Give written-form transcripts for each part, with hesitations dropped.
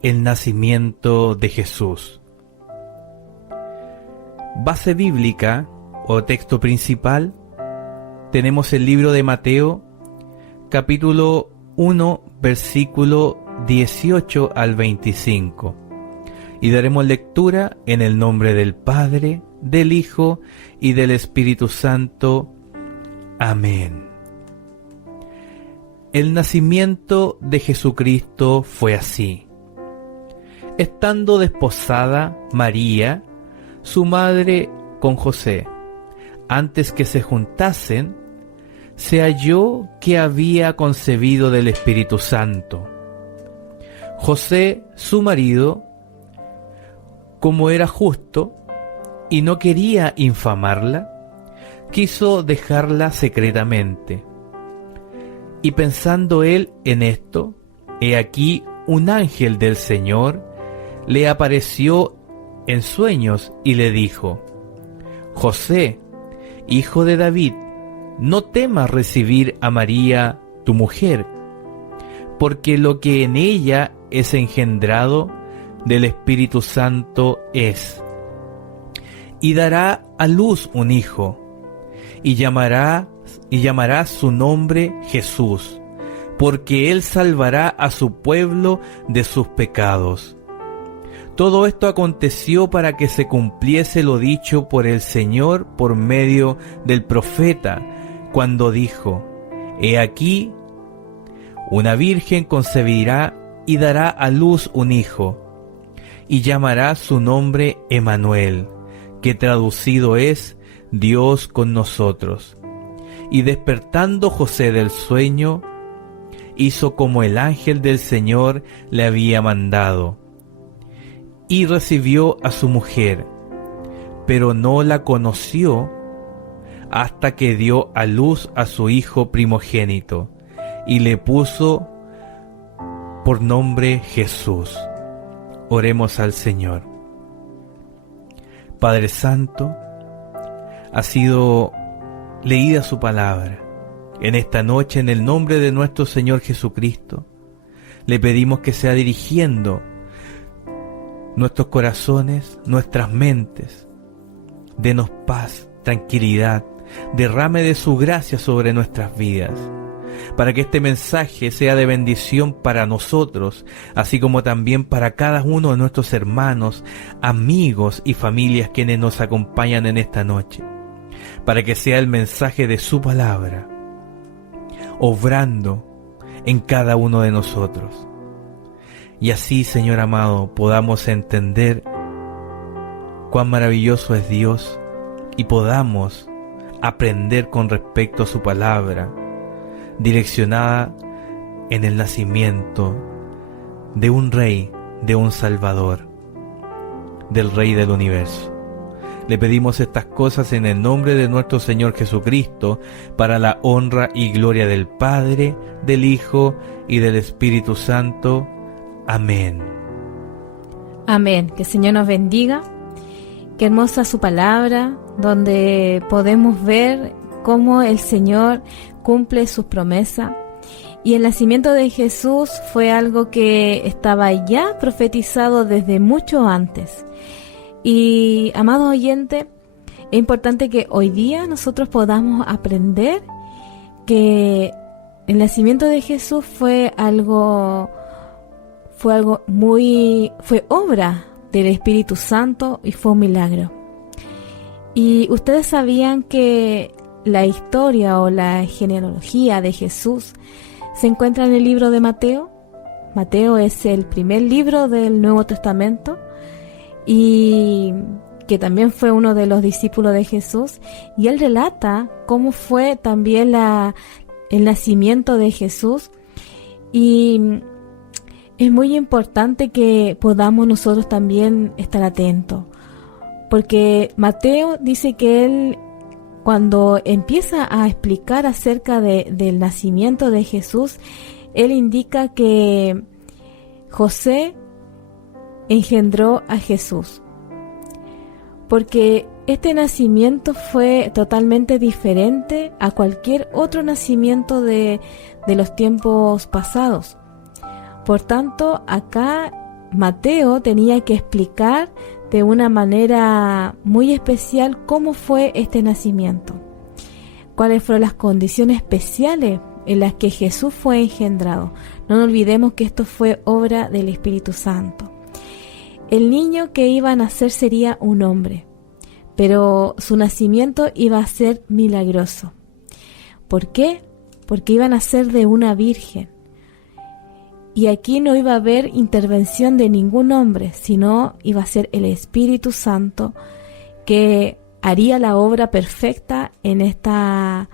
El nacimiento de Jesús. Base bíblica o texto principal, tenemos el libro de Mateo, capítulo 1, versículo 18 al 25. Y daremos lectura en el nombre del Padre, del Hijo y del Espíritu Santo. Amén. El nacimiento de Jesucristo fue así. Estando desposada María, su madre, con José, antes que se juntasen, se halló que había concebido del Espíritu Santo. José, su marido, como era justo y no quería infamarla, quiso dejarla secretamente. Y pensando él en esto, he aquí un ángel del Señor le apareció en sueños y le dijo: José, hijo de David, no temas recibir a María, tu mujer, porque lo que en ella es engendrado del Espíritu Santo es. Y dará a luz un hijo, y llamará su nombre Jesús, porque él salvará a su pueblo de sus pecados. Todo esto aconteció para que se cumpliese lo dicho por el Señor por medio del profeta, cuando dijo: He aquí, una virgen concebirá y dará a luz un hijo, y llamará su nombre Emmanuel, que traducido es Dios con nosotros. Y despertando José del sueño, hizo como el ángel del Señor le había mandado, y recibió a su mujer, pero no la conoció hasta que dio a luz a su hijo primogénito, y le puso por nombre Jesús. Oremos al Señor. Padre Santo, ha sido leída su palabra. En esta noche, en el nombre de nuestro Señor Jesucristo, le pedimos que sea dirigiendo nuestros corazones, nuestras mentes. Denos paz, tranquilidad, derrame de su gracia sobre nuestras vidas, para que este mensaje sea de bendición para nosotros, así como también para cada uno de nuestros hermanos, amigos y familias quienes nos acompañan en esta noche, para que sea el mensaje de su palabra, obrando en cada uno de nosotros. Y así, Señor amado, podamos entender cuán maravilloso es Dios y podamos aprender con respecto a su palabra, direccionada en el nacimiento de un Rey, de un Salvador, del Rey del universo. Le pedimos estas cosas en el nombre de nuestro Señor Jesucristo, para la honra y gloria del Padre, del Hijo y del Espíritu Santo. Amén. Amén. Que el Señor nos bendiga. Qué hermosa su palabra, donde podemos ver cómo el Señor cumple sus promesas. Y el nacimiento de Jesús fue algo que estaba ya profetizado desde mucho antes. Y, amados oyentes, es importante que hoy día nosotros podamos aprender que el nacimiento de Jesús fue obra del Espíritu Santo y fue un milagro. Y ustedes sabían que la historia o la genealogía de Jesús se encuentra en el libro de Mateo. Mateo es el primer libro del Nuevo Testamento y que también fue uno de los discípulos de Jesús, y él relata cómo fue también el nacimiento de Jesús. Y es muy importante que podamos nosotros también estar atentos, porque Mateo dice que él, cuando empieza a explicar acerca del nacimiento de Jesús, él indica que José engendró a Jesús, porque este nacimiento fue totalmente diferente a cualquier otro nacimiento de los tiempos pasados. Por tanto, acá Mateo tenía que explicar de una manera muy especial cómo fue este nacimiento, cuáles fueron las condiciones especiales en las que Jesús fue engendrado. No nos olvidemos que esto fue obra del Espíritu Santo. El niño que iba a nacer sería un hombre, pero su nacimiento iba a ser milagroso. ¿Por qué? Porque iba a nacer de una virgen. Y aquí no iba a haber intervención de ningún hombre, sino iba a ser el Espíritu Santo que haría la obra perfecta en esta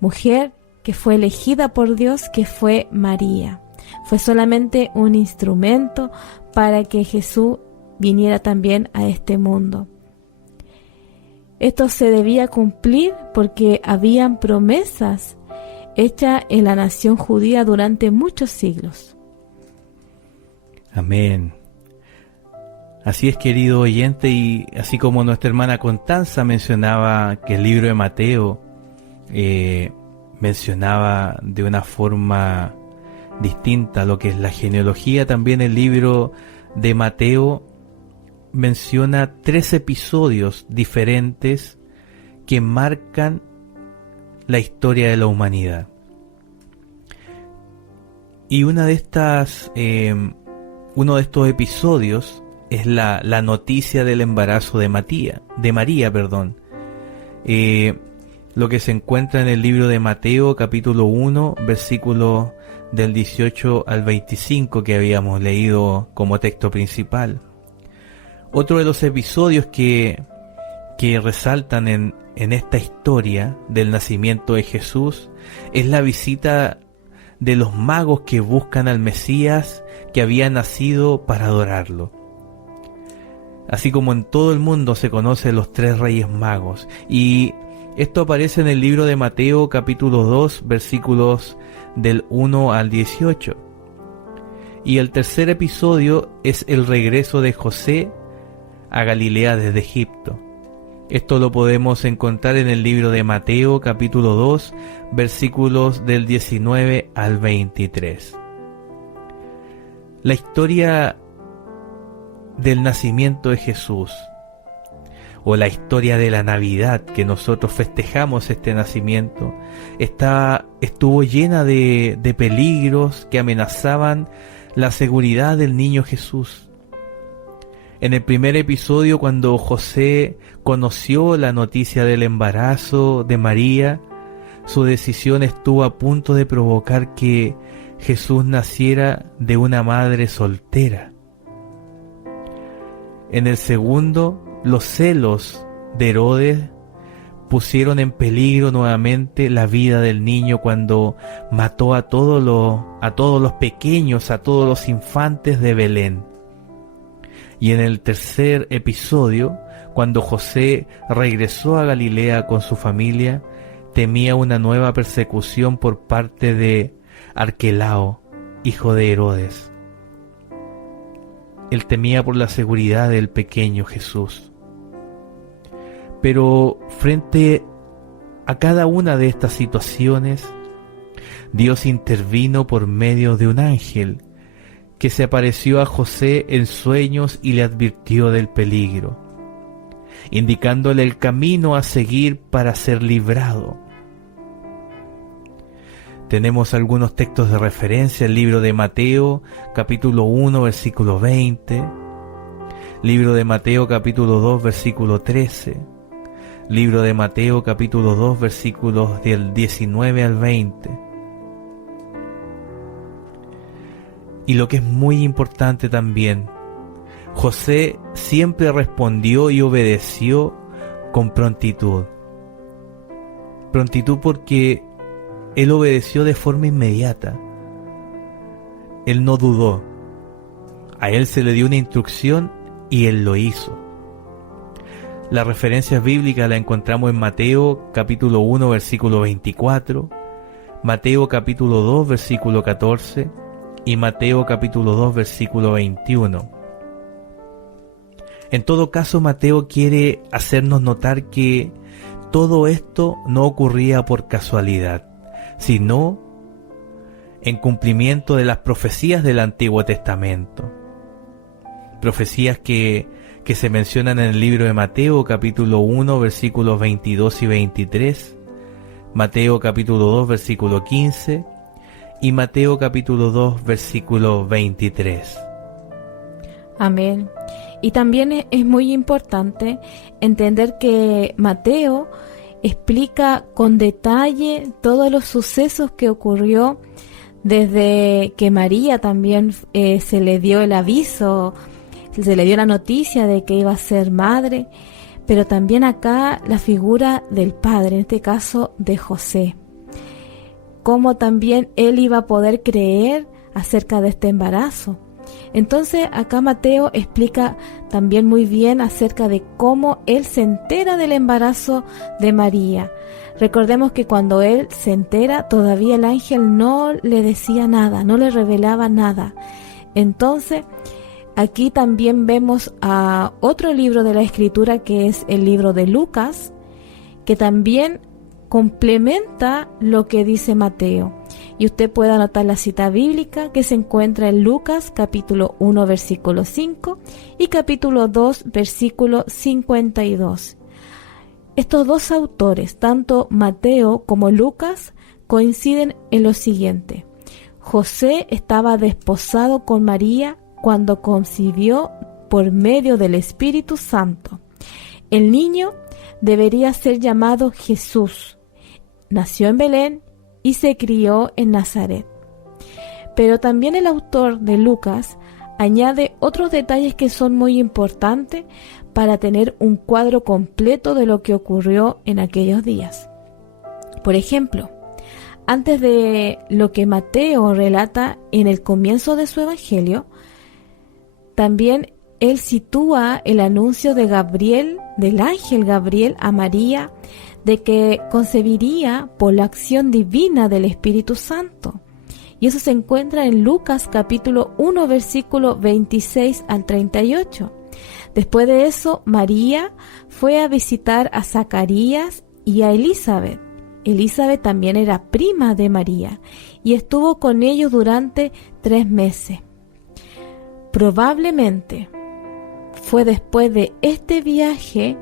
mujer que fue elegida por Dios, que fue María. Fue solamente un instrumento para que Jesús viniera también a este mundo. Esto se debía cumplir porque habían promesas hechas en la nación judía durante muchos siglos. Amén. Así es, querido oyente, y así como nuestra hermana Constanza mencionaba que el libro de Mateo mencionaba de una forma distinta lo que es la genealogía, también el libro de Mateo menciona 3 episodios diferentes que marcan la historia de la humanidad. Y una de estas uno de estos episodios es la noticia del embarazo de María, lo que se encuentra en el libro de Mateo, capítulo 1, versículos del 18 al 25 que habíamos leído como texto principal. Otro de los episodios que resaltan en esta historia del nacimiento de Jesús es la visita de los magos que buscan al Mesías que había nacido para adorarlo. Así como en todo el mundo se conocen los 3 reyes magos, y esto aparece en el libro de Mateo capítulo 2 versículos del 1 al 18. Y el tercer episodio es el regreso de José a Galilea desde Egipto. Esto lo podemos encontrar en el libro de Mateo capítulo 2 versículos del 19 al 23. La historia del nacimiento de Jesús, o la historia de la Navidad que nosotros festejamos este nacimiento, estuvo llena de peligros que amenazaban la seguridad del niño Jesús. En el primer episodio, cuando José conoció la noticia del embarazo de María, su decisión estuvo a punto de provocar que Jesús naciera de una madre soltera. En el segundo, los celos de Herodes pusieron en peligro nuevamente la vida del niño cuando mató a todos los pequeños, a todos los infantes de Belén. Y en el tercer episodio, cuando José regresó a Galilea con su familia, temía una nueva persecución por parte de Arquelao, hijo de Herodes. Él temía por la seguridad del pequeño Jesús. Pero frente a cada una de estas situaciones, Dios intervino por medio de un ángel que se apareció a José en sueños y le advirtió del peligro, indicándole el camino a seguir para ser librado. Tenemos algunos textos de referencia: el libro de Mateo, capítulo 1, versículo 20, libro de Mateo, capítulo 2, versículo 13, libro de Mateo, capítulo 2, versículos del 19 al 20. Y lo que es muy importante también, José siempre respondió y obedeció con prontitud. Prontitud porque él obedeció de forma inmediata. Él no dudó. A él se le dio una instrucción y él lo hizo. La referencia bíblica la encontramos en Mateo capítulo 1 versículo 24, Mateo capítulo 2 versículo 14 y Mateo capítulo 2 versículo 21. En todo caso, Mateo quiere hacernos notar que todo esto no ocurría por casualidad, sino en cumplimiento de las profecías del Antiguo Testamento. profecías que se mencionan en el libro de Mateo capítulo 1 versículos 22 y 23, Mateo capítulo 2 versículo 15 y Mateo capítulo 2 versículo 23. Amén. Y también es muy importante entender que Mateo explica con detalle todos los sucesos que ocurrió desde que María también se le dio el aviso, se le dio la noticia de que iba a ser madre, pero también acá la figura del padre, en este caso de José. Cómo también él iba a poder creer acerca de este embarazo. Entonces acá Mateo explica también muy bien acerca de cómo él se entera del embarazo de María. Recordemos que cuando él se entera, todavía el ángel no le decía nada, no le revelaba nada. Entonces, aquí también vemos a otro libro de la Escritura, que es el libro de Lucas, que también complementa lo que dice Mateo. Y usted puede anotar la cita bíblica que se encuentra en Lucas capítulo 1 versículo 5 y capítulo 2 versículo 52. Estos dos autores, tanto Mateo como Lucas, coinciden en lo siguiente: José estaba desposado con María cuando concibió por medio del Espíritu Santo. El niño debería ser llamado Jesús. Nació en Belén y se crió en Nazaret. Pero también el autor de Lucas añade otros detalles que son muy importantes para tener un cuadro completo de lo que ocurrió en aquellos días. Por ejemplo, antes de lo que Mateo relata en el comienzo de su evangelio, también él sitúa el anuncio de Gabriel, del ángel Gabriel a María, de que concebiría por la acción divina del Espíritu Santo. Y eso se encuentra en Lucas capítulo 1 versículo 26 al 38. Después de eso, María fue a visitar a Zacarías y a Elizabeth. Elizabeth también era prima de María y estuvo con ellos durante 3 meses. Probablemente fue después de este viaje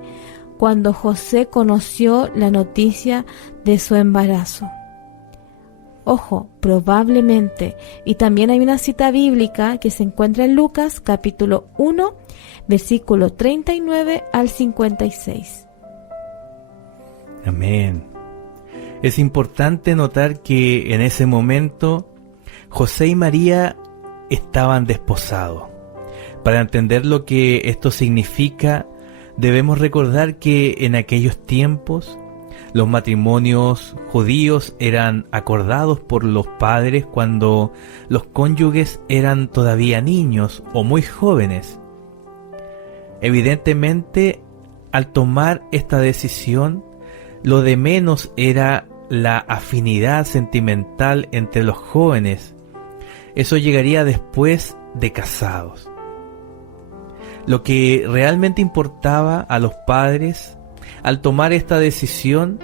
cuando José conoció la noticia de su embarazo. Ojo, probablemente. Y también hay una cita bíblica que se encuentra en Lucas capítulo 1, versículo 39 al 56. Amén. Es importante notar que en ese momento José y María estaban desposados. Para entender lo que esto significa, debemos recordar que en aquellos tiempos los matrimonios judíos eran acordados por los padres cuando los cónyuges eran todavía niños o muy jóvenes. Evidentemente, al tomar esta decisión, lo de menos era la afinidad sentimental entre los jóvenes. Eso llegaría después de casados. Lo que realmente importaba a los padres al tomar esta decisión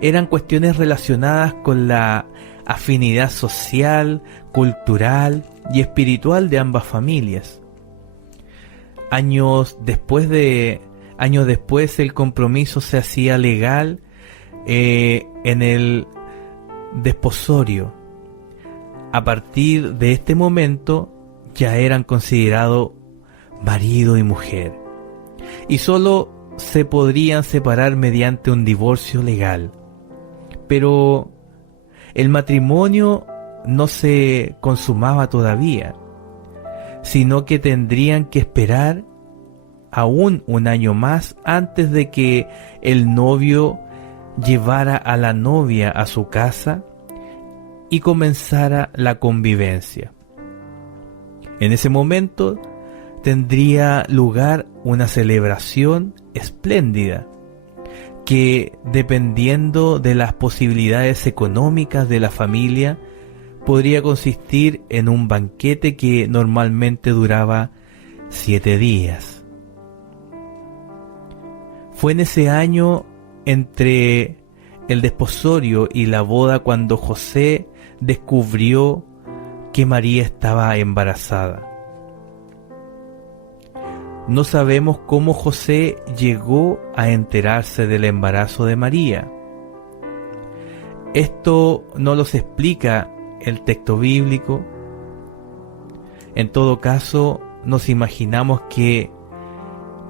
eran cuestiones relacionadas con la afinidad social, cultural y espiritual de ambas familias. Años después el compromiso se hacía legal en el desposorio. A partir de este momento ya eran considerados marido y mujer, y solo se podrían separar mediante un divorcio legal. Pero el matrimonio no se consumaba todavía, sino que tendrían que esperar aún un año más antes de que el novio llevara a la novia a su casa y comenzara la convivencia. En ese momento tendría lugar una celebración espléndida que, dependiendo de las posibilidades económicas de la familia, podría consistir en un banquete que normalmente duraba 7 días. Fue en ese año entre el desposorio y la boda cuando José descubrió que María estaba embarazada. no sabemos cómo José llegó a enterarse del embarazo de María. Esto no los explica el texto bíblico. En todo caso, nos imaginamos que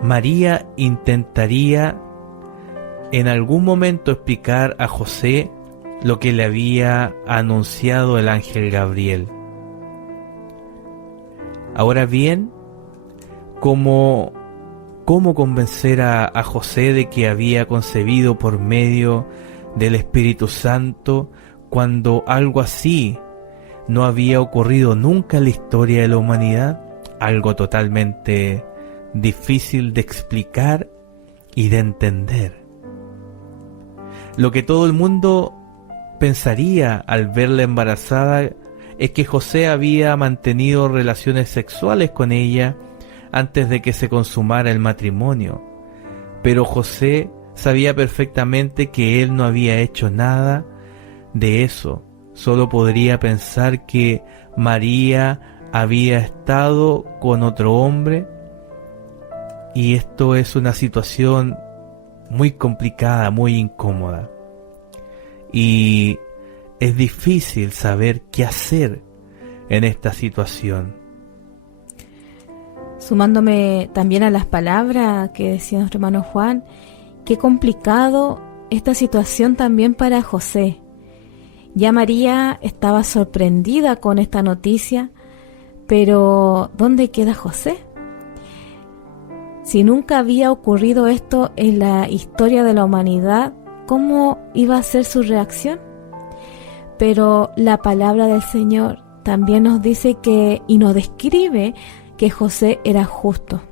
María intentaría en algún momento explicar a José lo que le había anunciado el ángel Gabriel. Ahora bien, ¿cómo convencer a José de que había concebido por medio del Espíritu Santo cuando algo así no había ocurrido nunca en la historia de la humanidad? Algo totalmente difícil de explicar y de entender. Lo que todo el mundo pensaría al verla embarazada es que José había mantenido relaciones sexuales con ella antes de que se consumara el matrimonio. Pero José sabía perfectamente que él no había hecho nada de eso. Solo podría pensar que María había estado con otro hombre, y esto es una situación muy complicada, muy incómoda. Y es difícil saber qué hacer en esta situación. Sumándome también a las palabras que decía nuestro hermano Juan, qué complicado esta situación también para José. Ya María estaba sorprendida con esta noticia, pero ¿dónde queda José? Si nunca había ocurrido esto en la historia de la humanidad, ¿cómo iba a ser su reacción? Pero la palabra del Señor también nos dice que, y nos describe que José era justo.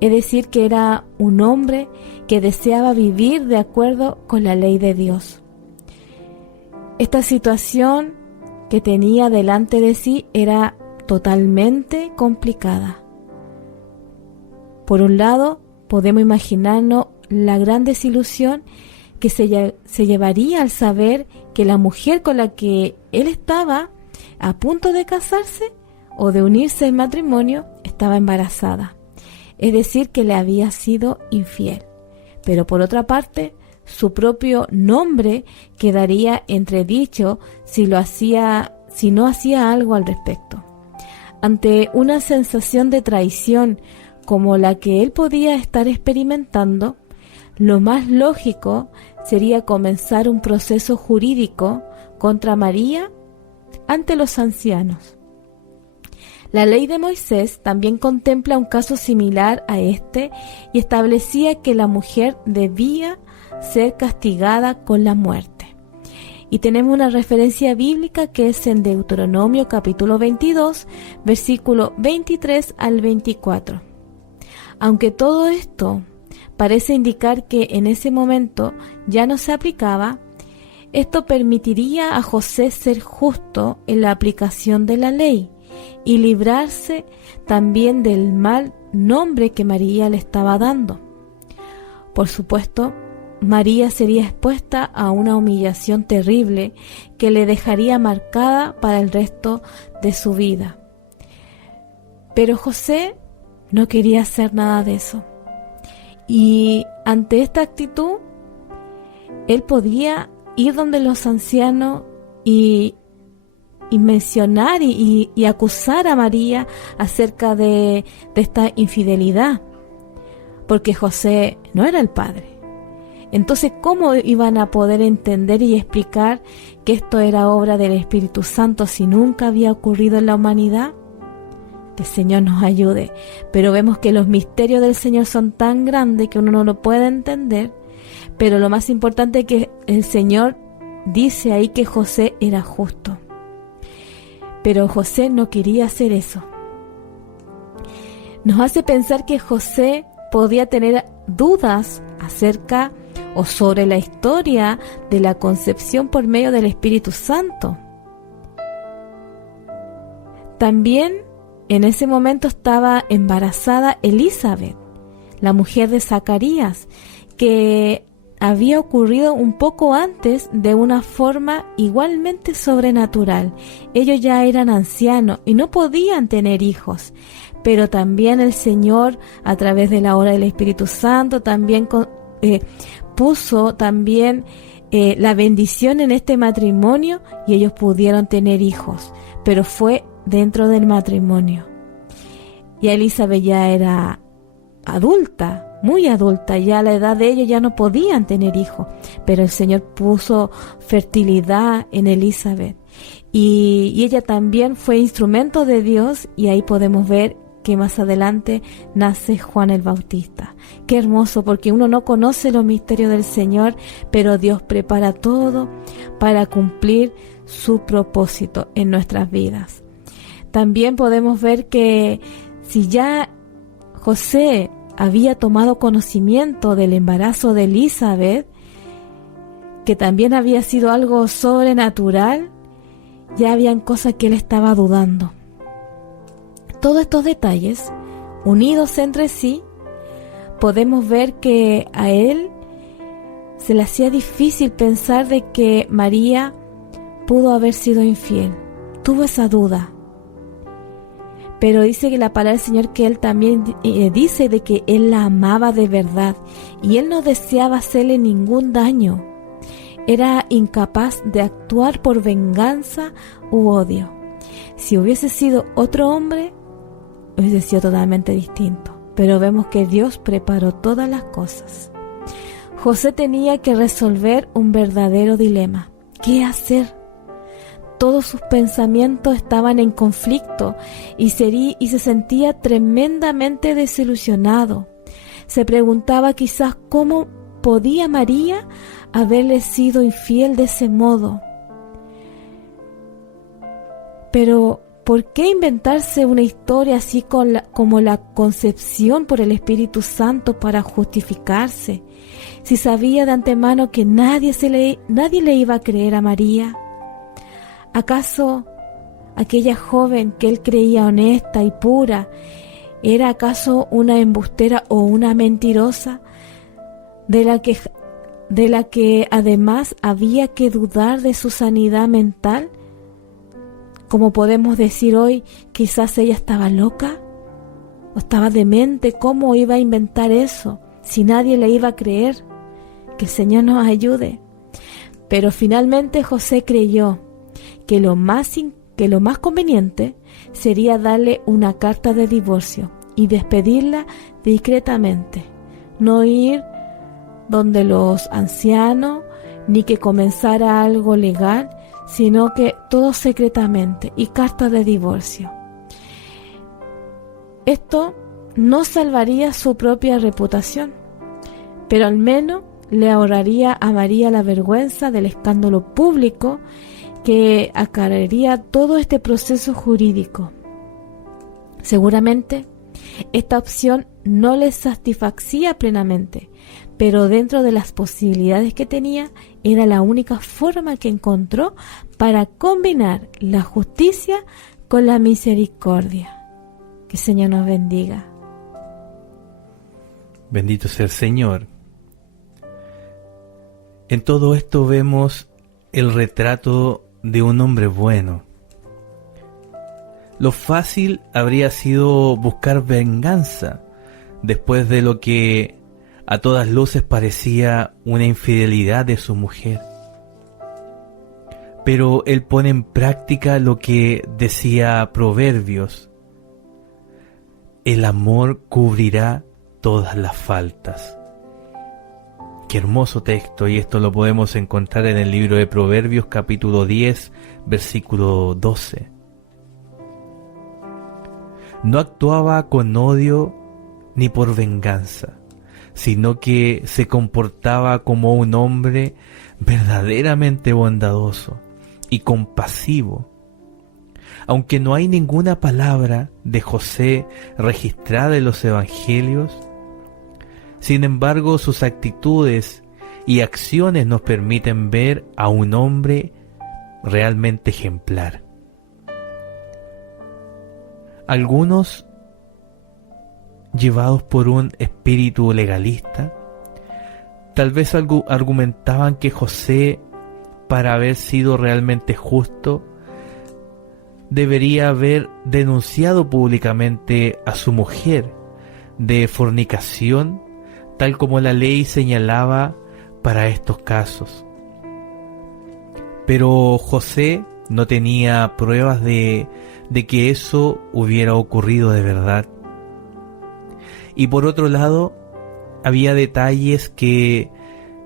Es decir, que era un hombre que deseaba vivir de acuerdo con la ley de Dios. Esta situación que tenía delante de sí era totalmente complicada. Por un lado, podemos imaginarnos la gran desilusión que se llevaría al saber que la mujer con la que él estaba a punto de casarse o de unirse en matrimonio estaba embarazada. Es decir, que le había sido infiel. Pero por otra parte, su propio nombre quedaría entredicho si no hacía algo al respecto. Ante una sensación de traición como la que él podía estar experimentando, lo más lógico sería comenzar un proceso jurídico contra María ante los ancianos. La ley de Moisés también contempla un caso similar a este y establecía que la mujer debía ser castigada con la muerte. Y tenemos una referencia bíblica que es en Deuteronomio capítulo 22, versículo 23 al 24. Aunque todo esto parece indicar que en ese momento ya no se aplicaba, esto permitiría a José ser justo en la aplicación de la ley y librarse también del mal nombre que María le estaba dando. Por supuesto, María sería expuesta a una humillación terrible que le dejaría marcada para el resto de su vida. Pero José no quería hacer nada de eso. Y ante esta actitud, él podía ir donde los ancianos y mencionar y acusar a María acerca de esta infidelidad, porque José no era el padre. Entonces, ¿cómo iban a poder entender y explicar que esto era obra del Espíritu Santo si nunca había ocurrido en la humanidad? Que el Señor nos ayude, pero vemos que los misterios del Señor son tan grandes que uno no lo puede entender, pero lo más importante es que el Señor dice ahí que José era justo. Pero José no quería hacer eso. Nos hace pensar que José podía tener dudas acerca o sobre la historia de la concepción por medio del Espíritu Santo. También en ese momento estaba embarazada Elizabeth, la mujer de Zacarías, que había ocurrido un poco antes de una forma igualmente sobrenatural. Ellos ya eran ancianos y no podían tener hijos, pero también el Señor, a través de la obra del Espíritu Santo, también puso también la bendición en este matrimonio, y ellos pudieron tener hijos, pero fue dentro del matrimonio. Y Elizabeth ya era adulta, muy adulta, ya a la edad de ellos ya no podían tener hijos, pero el Señor puso fertilidad en Elizabeth, y ella también fue instrumento de Dios, y ahí podemos ver que más adelante nace Juan el Bautista. Qué hermoso, porque uno no conoce los misterios del Señor, pero Dios prepara todo para cumplir su propósito en nuestras vidas. También podemos ver que si ya José había tomado conocimiento del embarazo de Elizabeth, que también había sido algo sobrenatural, ya habían cosas que él estaba dudando. Todos estos detalles, unidos entre sí, podemos ver que a él se le hacía difícil pensar de que María pudo haber sido infiel. Tuvo esa duda. Pero dice que la palabra del Señor que él también dice de que él la amaba de verdad y él no deseaba hacerle ningún daño. Era incapaz de actuar por venganza u odio. Si hubiese sido otro hombre, hubiese sido totalmente distinto. Pero vemos que Dios preparó todas las cosas. José tenía que resolver un verdadero dilema. ¿Qué hacer? Todos sus pensamientos estaban en conflicto y se sentía tremendamente desilusionado. Se preguntaba quizás cómo podía María haberle sido infiel de ese modo. Pero ¿por qué inventarse una historia así como la concepción por el Espíritu Santo para justificarse? Si sabía de antemano que nadie le iba a creer a María. ¿Acaso aquella joven que él creía honesta y pura era acaso una embustera o una mentirosa de la que además había que dudar de su sanidad mental? Como podemos decir hoy, quizás ella estaba loca o estaba demente. ¿Cómo iba a inventar eso si nadie le iba a creer? Que el Señor nos ayude. Pero finalmente José creyó que lo más conveniente sería darle una carta de divorcio y despedirla discretamente. No ir donde los ancianos, ni que comenzara algo legal, sino que todo secretamente y carta de divorcio. Esto no salvaría su propia reputación, pero al menos le ahorraría a María la vergüenza del escándalo público que acarrearía todo este proceso jurídico. Seguramente esta opción no le satisfacía plenamente, pero dentro de las posibilidades que tenía, era la única forma que encontró para combinar la justicia con la misericordia. Que el Señor nos bendiga. Bendito sea el Señor. En todo esto vemos el retrato de un hombre bueno. Lo fácil habría sido buscar venganza después de lo que a todas luces parecía una infidelidad de su mujer. Pero él pone en práctica lo que decía Proverbios: el amor cubrirá todas las faltas. Qué hermoso texto, y esto lo podemos encontrar en el libro de Proverbios capítulo 10, versículo 12. No actuaba con odio ni por venganza, sino que se comportaba como un hombre verdaderamente bondadoso y compasivo. Aunque no hay ninguna palabra de José registrada en los evangelios, sin embargo sus actitudes y acciones nos permiten ver a un hombre realmente ejemplar. Algunos, llevados por un espíritu legalista, tal vez argumentaban que José, para haber sido realmente justo, debería haber denunciado públicamente a su mujer de fornicación, tal como la ley señalaba para estos casos. Pero José no tenía pruebas de que eso hubiera ocurrido de verdad. Y por otro lado, había detalles que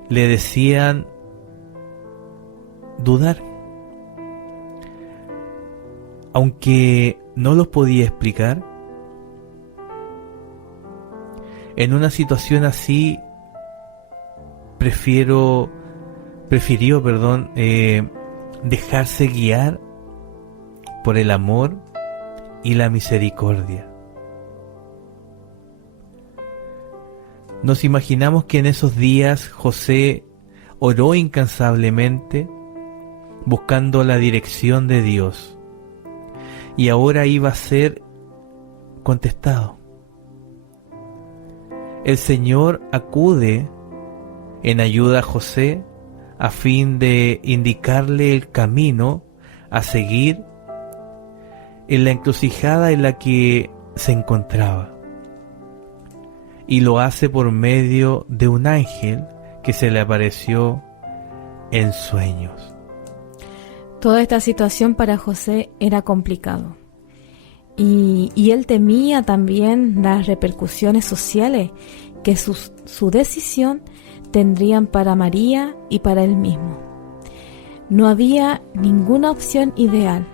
le decían dudar. Aunque no los podía explicar, en una situación así prefirió, dejarse guiar por el amor y la misericordia. Nos imaginamos que en esos días José oró incansablemente buscando la dirección de Dios, y ahora iba a ser contestado. El Señor acude en ayuda a José a fin de indicarle el camino a seguir en la encrucijada en la que se encontraba, y lo hace por medio de un ángel que se le apareció en sueños. Toda esta situación para José era complicado, y él temía también las repercusiones sociales que su decisión tendrían para María y para él mismo. No había ninguna opción ideal,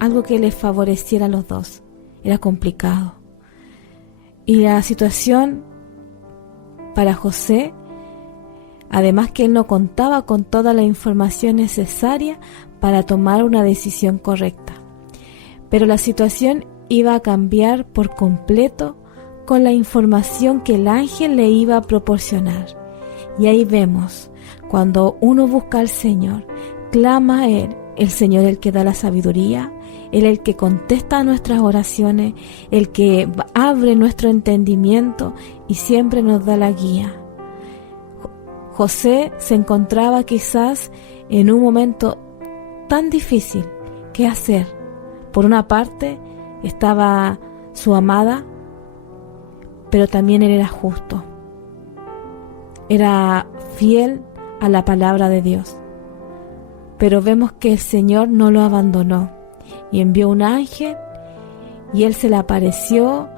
algo que les favoreciera a los dos. Era complicado. Y la situación para José, además que él no contaba con toda la información necesaria para tomar una decisión correcta. Pero la situación iba a cambiar por completo con la información que el ángel le iba a proporcionar. Y ahí vemos, cuando uno busca al Señor, clama a Él, el Señor el que da la sabiduría, Él el que contesta nuestras oraciones, el que abre nuestro entendimiento y siempre nos da la guía. José se encontraba quizás en un momento tan difícil. ¿Qué hacer? Por una parte estaba su amada, pero también él era justo. Era fiel a la palabra de Dios. Pero vemos que el Señor no lo abandonó y envió un ángel, y él se le apareció,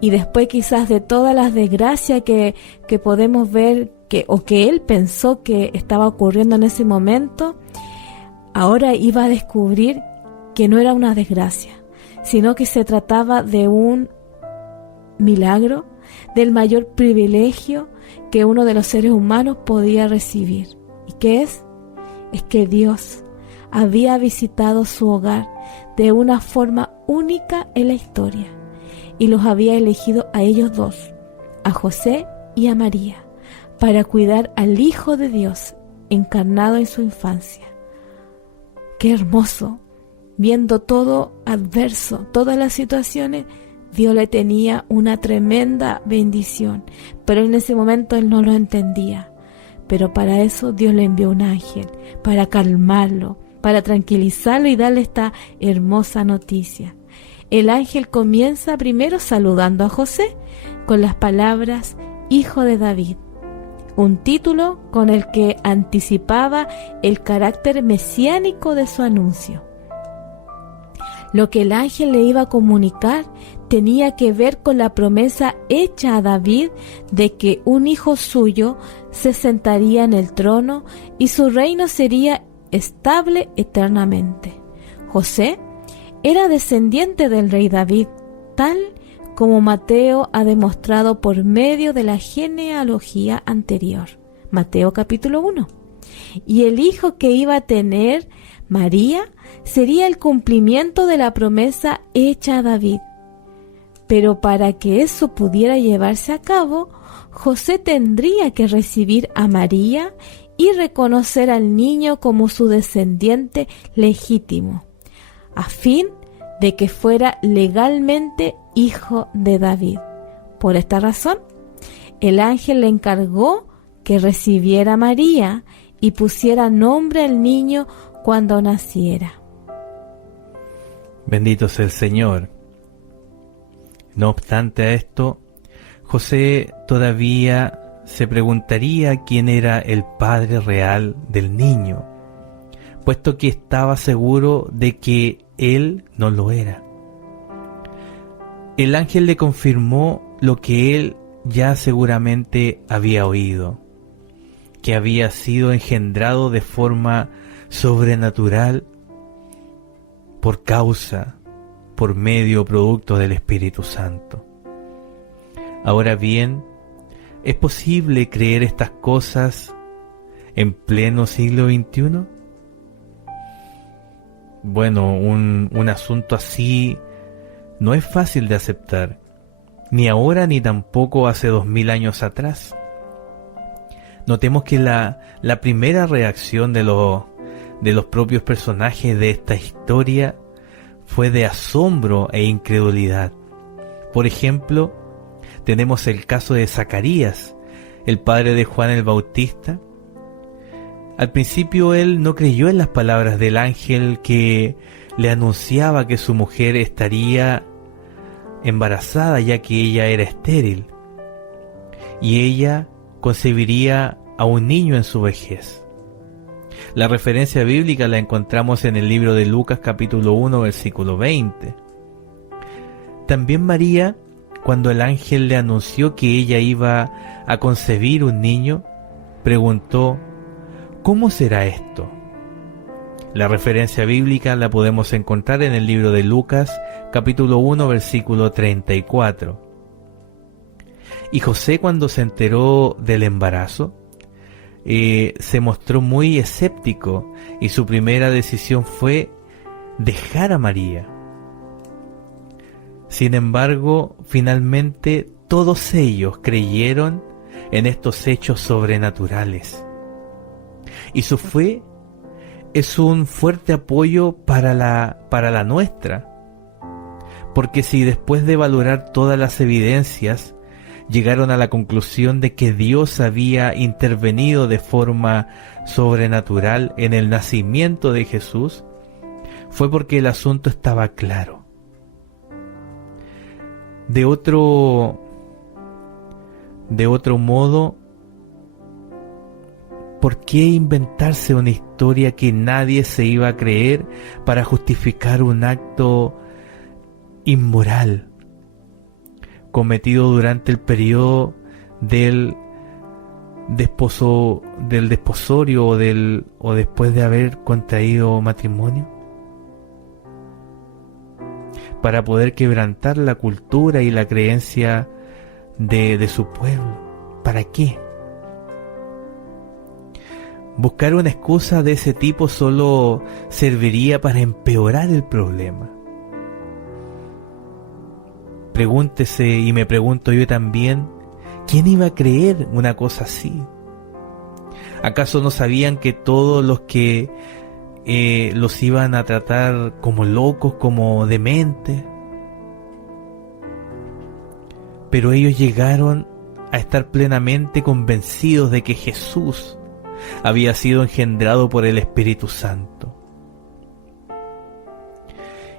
y después quizás de todas las desgracias que podemos ver que él pensó que estaba ocurriendo en ese momento, ahora iba a descubrir que no era una desgracia, sino que se trataba de un milagro, del mayor privilegio que uno de los seres humanos podía recibir. ¿Y qué es? Es que Dios había visitado su hogar de una forma única en la historia, y los había elegido a ellos dos, a José y a María, para cuidar al Hijo de Dios encarnado en su infancia. ¡Qué hermoso! Viendo todo adverso, todas las situaciones, Dios le tenía una tremenda bendición, pero en ese momento él no lo entendía. Pero para eso Dios le envió un ángel, para calmarlo, para tranquilizarlo y darle esta hermosa noticia. El ángel comienza primero saludando a José con las palabras Hijo de David, un título con el que anticipaba el carácter mesiánico de su anuncio. Lo que el ángel le iba a comunicar tenía que ver con la promesa hecha a David de que un hijo suyo se sentaría en el trono y su reino sería estable eternamente. José era descendiente del rey David, tal como Mateo ha demostrado por medio de la genealogía anterior. Mateo capítulo 1. Y el hijo que iba a tener María sería el cumplimiento de la promesa hecha a David. Pero para que eso pudiera llevarse a cabo, José tendría que recibir a María y reconocer al niño como su descendiente legítimo, a fin de que fuera legalmente hijo de David. Por esta razón, el ángel le encargó que recibiera a María y pusiera nombre al niño cuando naciera. Bendito sea el Señor. No obstante a esto, José todavía se preguntaría quién era el padre real del niño, puesto que estaba seguro de que él no lo era. El ángel le confirmó lo que él ya seguramente había oído, que había sido engendrado de forma sobrenatural por medio o producto del Espíritu Santo. Ahora bien, ¿es posible creer estas cosas en pleno siglo XXI? Bueno, un asunto así no es fácil de aceptar, ni ahora ni tampoco hace 2000 años atrás. Notemos que la primera reacción de los propios personajes de esta historia fue de asombro e incredulidad. Por ejemplo, tenemos el caso de Zacarías, el padre de Juan el Bautista. Al principio él no creyó en las palabras del ángel que le anunciaba que su mujer estaría embarazada, ya que ella era estéril, y ella concebiría a un niño en su vejez. La referencia bíblica la encontramos en el libro de Lucas capítulo 1 versículo 20. También María, cuando el ángel le anunció que ella iba a concebir un niño, preguntó: ¿cómo será esto? La referencia bíblica la podemos encontrar en el libro de Lucas capítulo 1 versículo 34. Y José, cuando se enteró del embarazo, se mostró muy escéptico, y su primera decisión fue dejar a María. Sin embargo, finalmente todos ellos creyeron en estos hechos sobrenaturales, y su fe es un fuerte apoyo para la nuestra, porque si después de valorar todas las evidencias llegaron a la conclusión de que Dios había intervenido de forma sobrenatural en el nacimiento de Jesús, fue porque el asunto estaba claro. De otro modo, ¿por qué inventarse una historia que nadie se iba a creer para justificar un acto inmoral cometido durante el periodo del desposorio o después de haber contraído matrimonio? Para poder quebrantar la cultura y la creencia de su pueblo. ¿Para qué? Buscar una excusa de ese tipo solo serviría para empeorar el problema. Pregúntese, y me pregunto yo también, ¿quién iba a creer una cosa así? ¿Acaso no sabían que todos los que los iban a tratar como locos, como dementes? Pero ellos llegaron a estar plenamente convencidos de que Jesús había sido engendrado por el Espíritu Santo.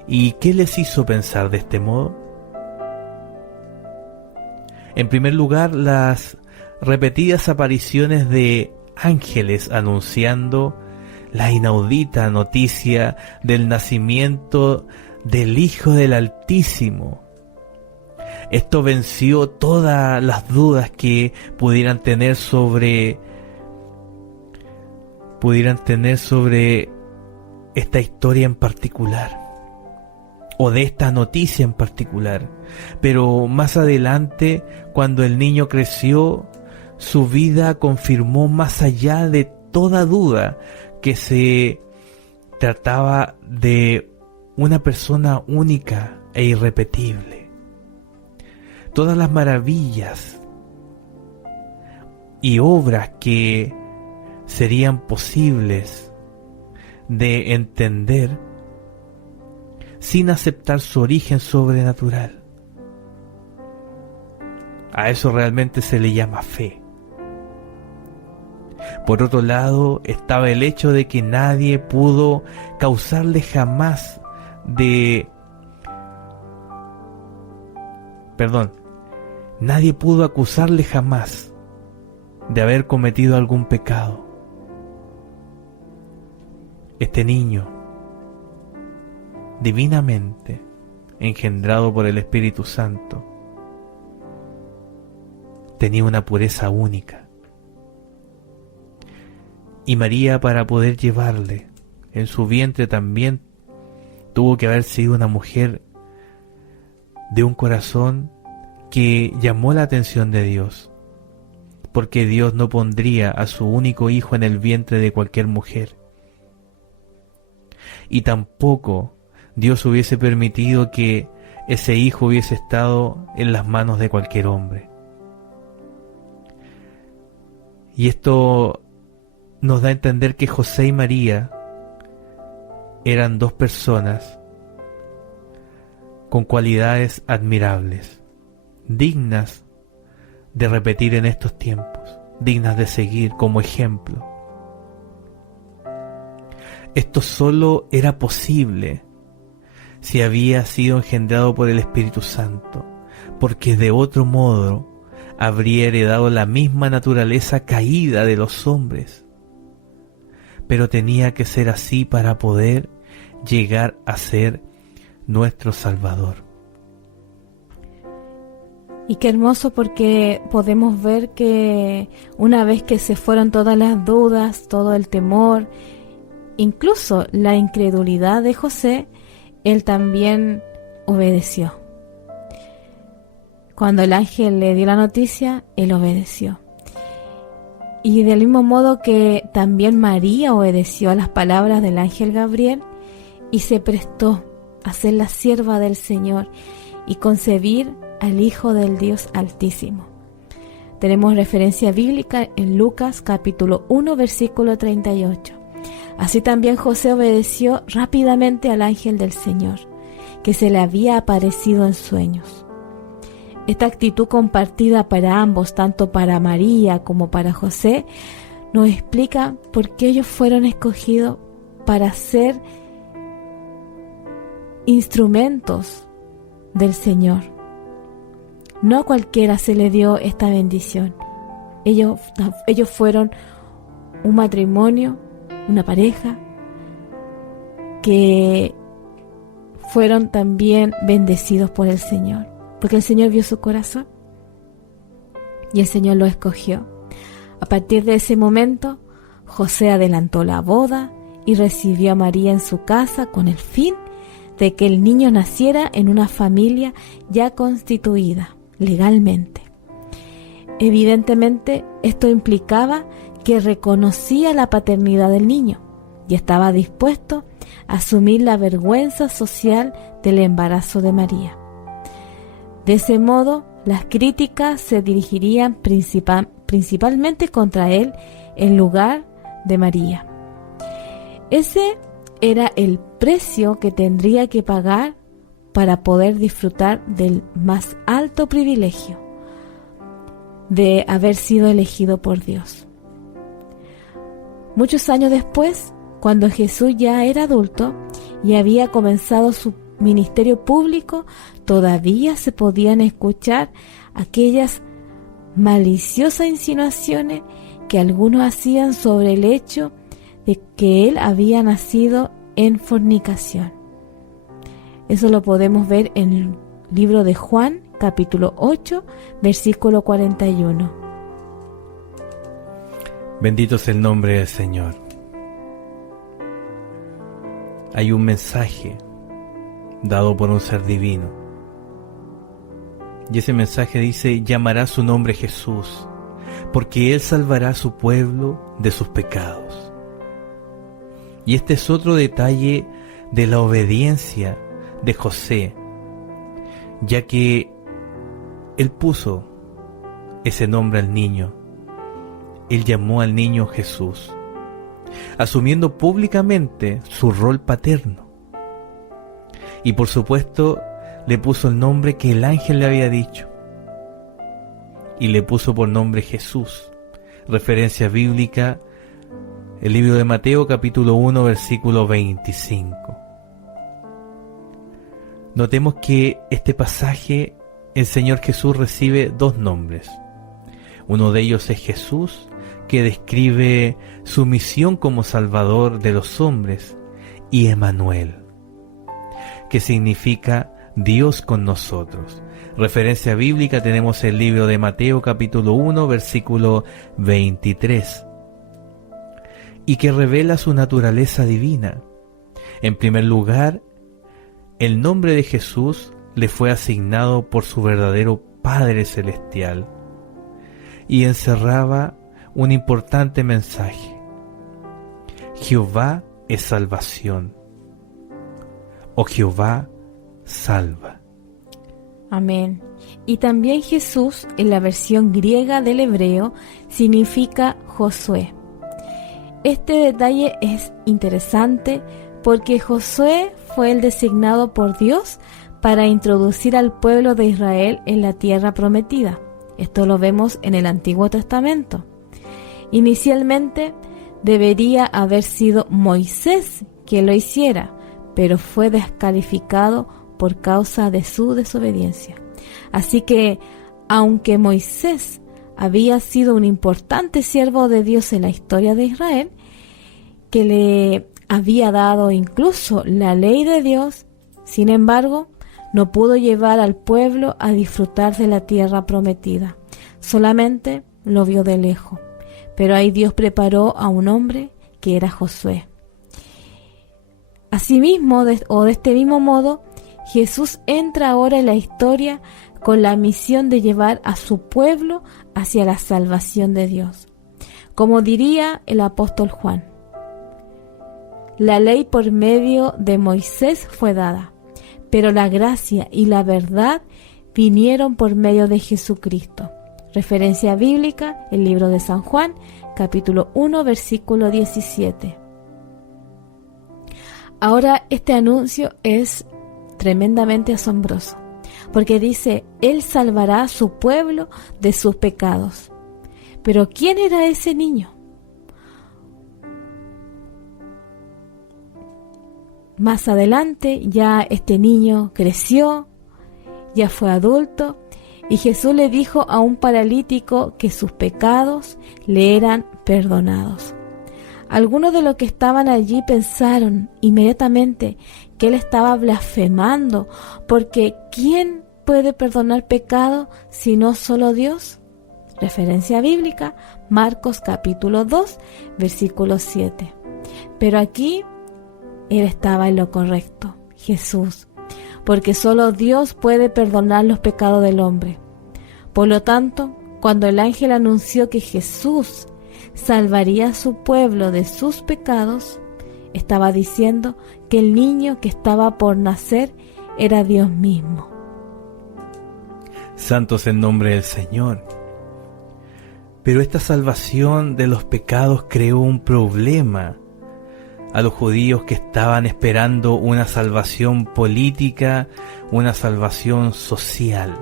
¿Y qué les hizo pensar de este modo? En primer lugar, las repetidas apariciones de ángeles anunciando la inaudita noticia del nacimiento del Hijo del Altísimo. Esto venció todas las dudas que pudieran tener sobre esta historia en particular, o de esta noticia en particular. Pero más adelante, cuando el niño creció, su vida confirmó más allá de toda duda que se trataba de una persona única e irrepetible. Todas las maravillas y obras que serían posibles de entender sin aceptar su origen sobrenatural. A eso realmente se le llama fe. Por otro lado, estaba el hecho de que nadie pudo causarle jamás de nadie pudo acusarle jamás de haber cometido algún pecado. Este niño, divinamente engendrado por el Espíritu Santo, tenía una pureza única. Y María, para poder llevarle en su vientre, también tuvo que haber sido una mujer de un corazón que llamó la atención de Dios, porque Dios no pondría a su único hijo en el vientre de cualquier mujer, y tampoco Dios hubiese permitido que ese hijo hubiese estado en las manos de cualquier hombre. Y esto nos da a entender que José y María eran dos personas con cualidades admirables, dignas de repetir en estos tiempos, dignas de seguir como ejemplo. Esto solo era posible si había sido engendrado por el Espíritu Santo, porque de otro modo habría heredado la misma naturaleza caída de los hombres. Pero tenía que ser así para poder llegar a ser nuestro Salvador. Y qué hermoso, porque podemos ver que una vez que se fueron todas las dudas, todo el temor, incluso la incredulidad de José, él también obedeció. Cuando el ángel le dio la noticia, él obedeció. Y del mismo modo que también María obedeció a las palabras del ángel Gabriel y se prestó a ser la sierva del Señor y concebir al Hijo del Dios Altísimo. Tenemos referencia bíblica en Lucas capítulo 1 versículo 38. Así también José obedeció rápidamente al ángel del Señor, que se le había aparecido en sueños. Esta actitud compartida para ambos, tanto para María como para José, nos explica por qué ellos fueron escogidos para ser instrumentos del Señor. No a cualquiera se le dio esta bendición. Ellos fueron un matrimonio, una pareja, que fueron también bendecidos por el Señor, porque el Señor vio su corazón y el Señor lo escogió. A partir de ese momento, José adelantó la boda y recibió a María en su casa con el fin de que el niño naciera en una familia ya constituida legalmente. Evidentemente, esto implicaba que reconocía la paternidad del niño y estaba dispuesto a asumir la vergüenza social del embarazo de María. De ese modo, las críticas se dirigirían principalmente contra él en lugar de María. Ese era el precio que tendría que pagar para poder disfrutar del más alto privilegio de haber sido elegido por Dios. Muchos años después, cuando Jesús ya era adulto y había comenzado su ministerio público, todavía se podían escuchar aquellas maliciosas insinuaciones que algunos hacían sobre el hecho de que él había nacido en fornicación. Eso lo podemos ver en el libro de Juan, capítulo 8, versículo 41. Bendito es el nombre del Señor. Hay un mensaje dado por un ser divino. Y ese mensaje dice: llamará su nombre Jesús, porque Él salvará a su pueblo de sus pecados. Y este es otro detalle de la obediencia de José, ya que Él puso ese nombre al niño. Él llamó al niño Jesús, asumiendo públicamente su rol paterno. Y por supuesto, le puso el nombre que el ángel le había dicho. Y le puso por nombre Jesús. Referencia bíblica, el libro de Mateo capítulo 1 versículo 25. Notemos que este pasaje el Señor Jesús recibe dos nombres. Uno de ellos es Jesús, que describe su misión como Salvador de los hombres, y Emmanuel, que significa Dios con nosotros. Referencia bíblica tenemos el libro de Mateo capítulo 1 versículo 23, y que revela su naturaleza divina. En primer lugar, el nombre de Jesús le fue asignado por su verdadero Padre Celestial y encerraba un importante mensaje: Jehová es salvación, o Jehová salva. Amén. Y también Jesús, en la versión griega del hebreo, significa Josué. Este detalle es interesante porque Josué fue el designado por Dios para introducir al pueblo de Israel en la tierra prometida. Esto lo vemos en el Antiguo Testamento. Inicialmente debería haber sido Moisés quien lo hiciera, pero fue descalificado por causa de su desobediencia. Así que, aunque Moisés había sido un importante siervo de Dios en la historia de Israel, que le había dado incluso la ley de Dios, sin embargo, no pudo llevar al pueblo a disfrutar de la tierra prometida. Solamente lo vio de lejos. Pero ahí Dios preparó a un hombre que era Josué. Asimismo, de este mismo modo, Jesús entra ahora en la historia con la misión de llevar a su pueblo hacia la salvación de Dios. Como diría el apóstol Juan, la ley por medio de Moisés fue dada, pero la gracia y la verdad vinieron por medio de Jesucristo. Referencia bíblica, el libro de San Juan, capítulo 1, versículo 17. Ahora este anuncio es tremendamente asombroso, porque dice, Él salvará a su pueblo de sus pecados. Pero ¿quién era ese niño? Más adelante ya este niño creció, ya fue adulto, y Jesús le dijo a un paralítico que sus pecados le eran perdonados. Algunos de los que estaban allí pensaron inmediatamente que él estaba blasfemando, porque ¿quién puede perdonar pecado sino solo Dios? Referencia bíblica, Marcos capítulo 2, versículo 7. Pero aquí él estaba en lo correcto, Jesús, porque solo Dios puede perdonar los pecados del hombre. Por lo tanto, cuando el ángel anunció que Jesús salvaría a su pueblo de sus pecados, estaba diciendo que el niño que estaba por nacer era Dios mismo. Santo es el nombre del Señor. Pero esta salvación de los pecados creó un problema a los judíos que estaban esperando una salvación política, una salvación social.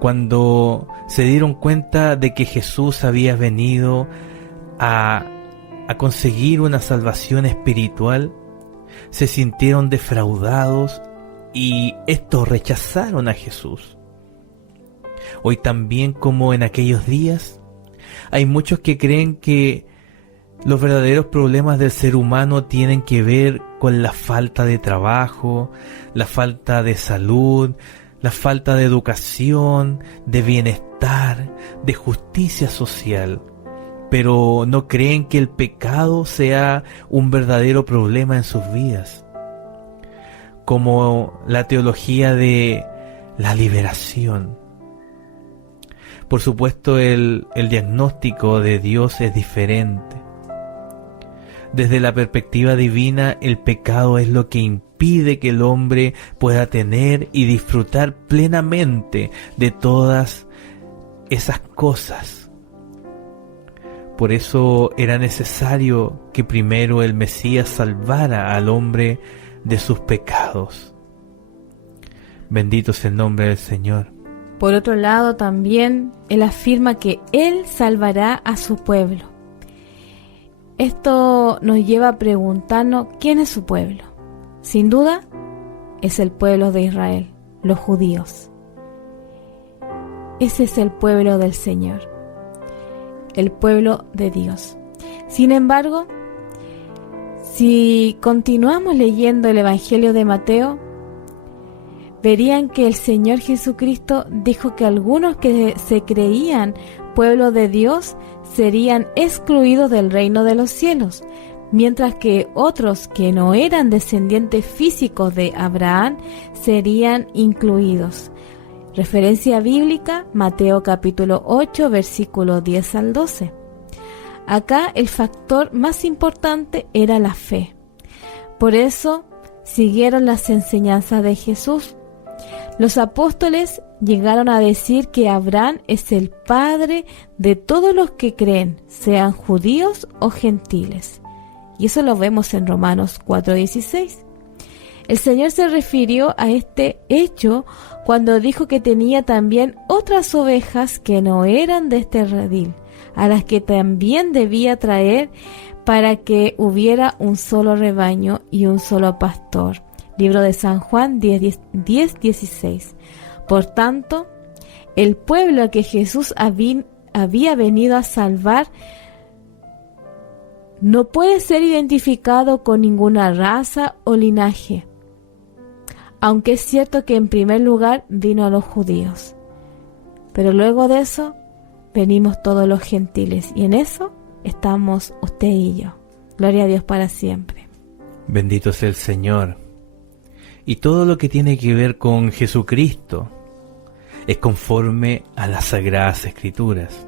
Cuando se dieron cuenta de que Jesús había venido a conseguir una salvación espiritual, se sintieron defraudados y estos rechazaron a Jesús. Hoy también, como en aquellos días, hay muchos que creen que los verdaderos problemas del ser humano tienen que ver con la falta de trabajo, la falta de salud, la falta de educación, de bienestar, de justicia social, pero no creen que el pecado sea un verdadero problema en sus vidas, como la teología de la liberación. Por supuesto, el diagnóstico de Dios es diferente. Desde la perspectiva divina, el pecado es lo que impide que el hombre pueda tener y disfrutar plenamente de todas esas cosas. Por eso era necesario que primero el Mesías salvara al hombre de sus pecados. Bendito es el nombre del Señor. Por otro lado, también Él afirma que Él salvará a su pueblo. Esto nos lleva a preguntarnos quién es su pueblo. Sin duda, es el pueblo de Israel, los judíos. ese es el pueblo del Señor, el pueblo de Dios. Sin embargo, si continuamos leyendo el Evangelio de Mateo, verían que el Señor Jesucristo dijo que algunos que se creían pueblo de Dios serían excluidos del reino de los cielos, mientras que otros que no eran descendientes físicos de Abraham serían incluidos. Referencia bíblica, Mateo capítulo 8, versículos 10 al 12. Acá el factor más importante era la fe. Por eso siguieron las enseñanzas de Jesús. Los apóstoles llegaron a decir que Abraham es el padre de todos los que creen, sean judíos o gentiles. Y eso lo vemos en Romanos 4:16. El Señor se refirió a este hecho cuando dijo que tenía también otras ovejas que no eran de este redil, a las que también debía traer para que hubiera un solo rebaño y un solo pastor. Libro de San Juan 10:16. Por tanto, el pueblo que Jesús había venido a salvar no puede ser identificado con ninguna raza o linaje, aunque es cierto que en primer lugar vino a los judíos, pero luego de eso venimos todos los gentiles, y en eso estamos usted y yo. Gloria a Dios para siempre. Bendito sea el Señor. Y todo lo que tiene que ver con Jesucristo es conforme a las Sagradas Escrituras.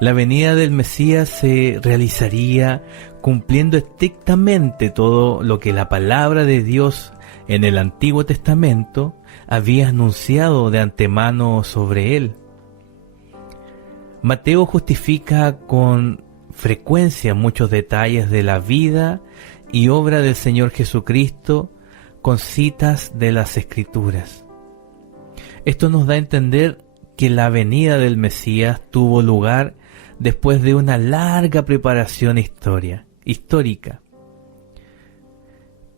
La venida del Mesías se realizaría cumpliendo estrictamente todo lo que la palabra de Dios en el Antiguo Testamento había anunciado de antemano sobre él. Mateo justifica con frecuencia muchos detalles de la vida y obra del Señor Jesucristo con citas de las Escrituras. Esto nos da a entender que la venida del Mesías tuvo lugar después de una larga preparación histórica.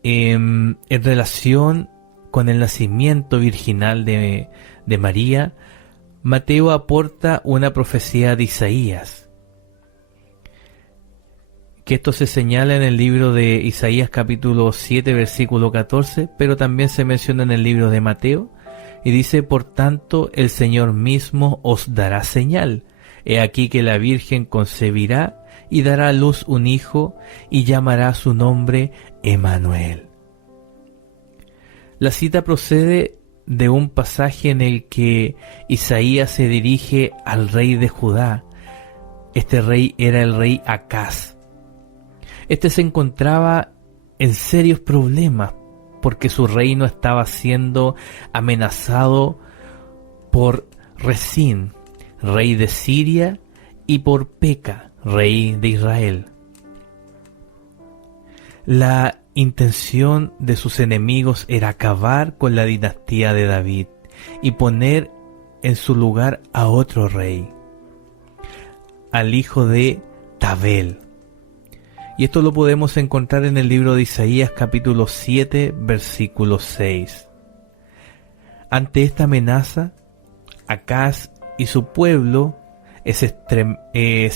En relación con el nacimiento virginal de María, Mateo aporta una profecía de Isaías, que esto se señala en el libro de Isaías capítulo 7 versículo 14, pero también se menciona en el libro de Mateo, y dice: por tanto el Señor mismo os dará señal, he aquí que la Virgen concebirá y dará a luz un hijo, y llamará su nombre Emmanuel. La cita procede de un pasaje en el que Isaías se dirige al rey de Judá. Este rey era el rey Acaz. Este se encontraba en serios problemas porque su reino estaba siendo amenazado por Resín, rey de Siria, y por Peca, rey de Israel. La intención de sus enemigos era acabar con la dinastía de David y poner en su lugar a otro rey, al hijo de Tabel. Y esto lo podemos encontrar en el libro de Isaías capítulo 7 versículo 6. Ante esta amenaza, Acaz y su pueblo se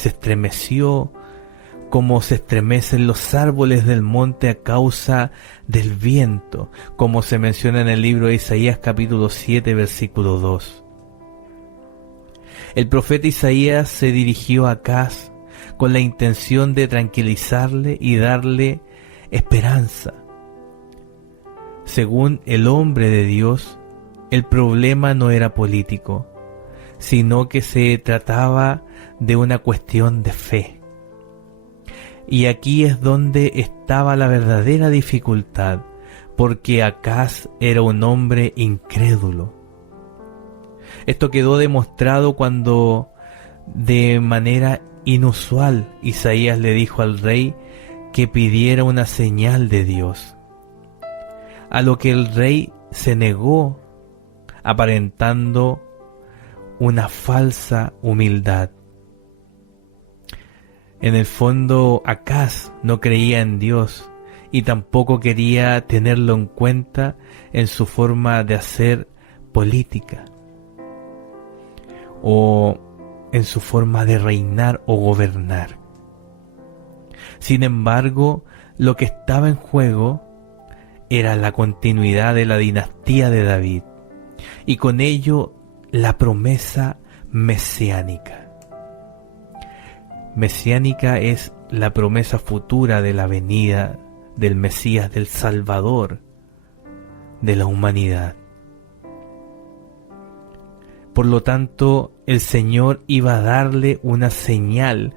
estremeció como se estremecen los árboles del monte a causa del viento, como se menciona en el libro de Isaías capítulo 7 versículo 2. El profeta Isaías se dirigió a Acaz con la intención de tranquilizarle y darle esperanza. Según el hombre de Dios, el problema no era político, sino que se trataba de una cuestión de fe. Y aquí es donde estaba la verdadera dificultad, porque Acaz era un hombre incrédulo. Esto quedó demostrado cuando, de manera inusual, Isaías le dijo al rey que pidiera una señal de Dios, a lo que el rey se negó, aparentando una falsa humildad. En el fondo, Acaz no creía en Dios y tampoco quería tenerlo en cuenta en su forma de hacer política. o en su forma de reinar o gobernar. Sin embargo, lo que estaba en juego era la continuidad de la dinastía de David y con ello la promesa mesiánica. Mesiánica es la promesa futura de la venida del Mesías, del Salvador de la humanidad. Por lo tanto, el Señor iba a darle una señal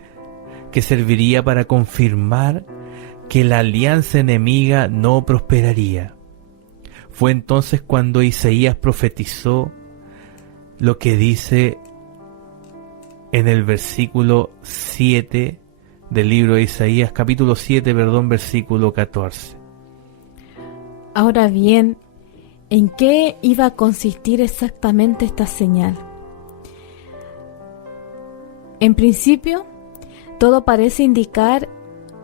que serviría para confirmar que la alianza enemiga no prosperaría. Fue entonces cuando Isaías profetizó lo que dice en el versículo 7 del libro de Isaías, capítulo 7, versículo 14. Ahora bien, ¿en qué iba a consistir exactamente esta señal? En principio, todo parece indicar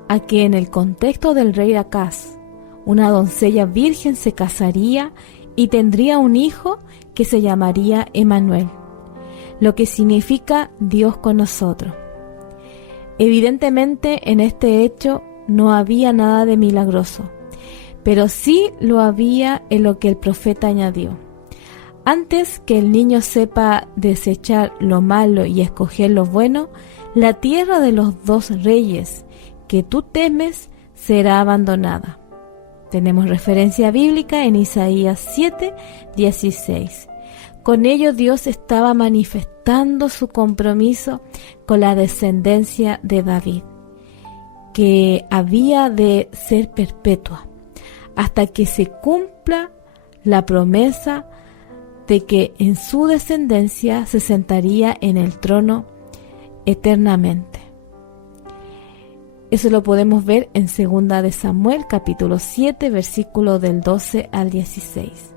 a que en el contexto del rey Acaz, una doncella virgen se casaría y tendría un hijo que se llamaría Emmanuel, lo que significa Dios con nosotros. Evidentemente, en este hecho no había nada de milagroso, pero sí lo había en lo que el profeta añadió. Antes que el niño sepa desechar lo malo y escoger lo bueno, la tierra de los dos reyes que tú temes será abandonada. Tenemos referencia bíblica en Isaías 7:16. Con ello Dios estaba manifestando su compromiso con la descendencia de David, que había de ser perpetua, hasta que se cumpla la promesa de que en su descendencia se sentaría en el trono eternamente. Eso lo podemos ver en 2 de Samuel, capítulo 7, versículo del 12 al 16.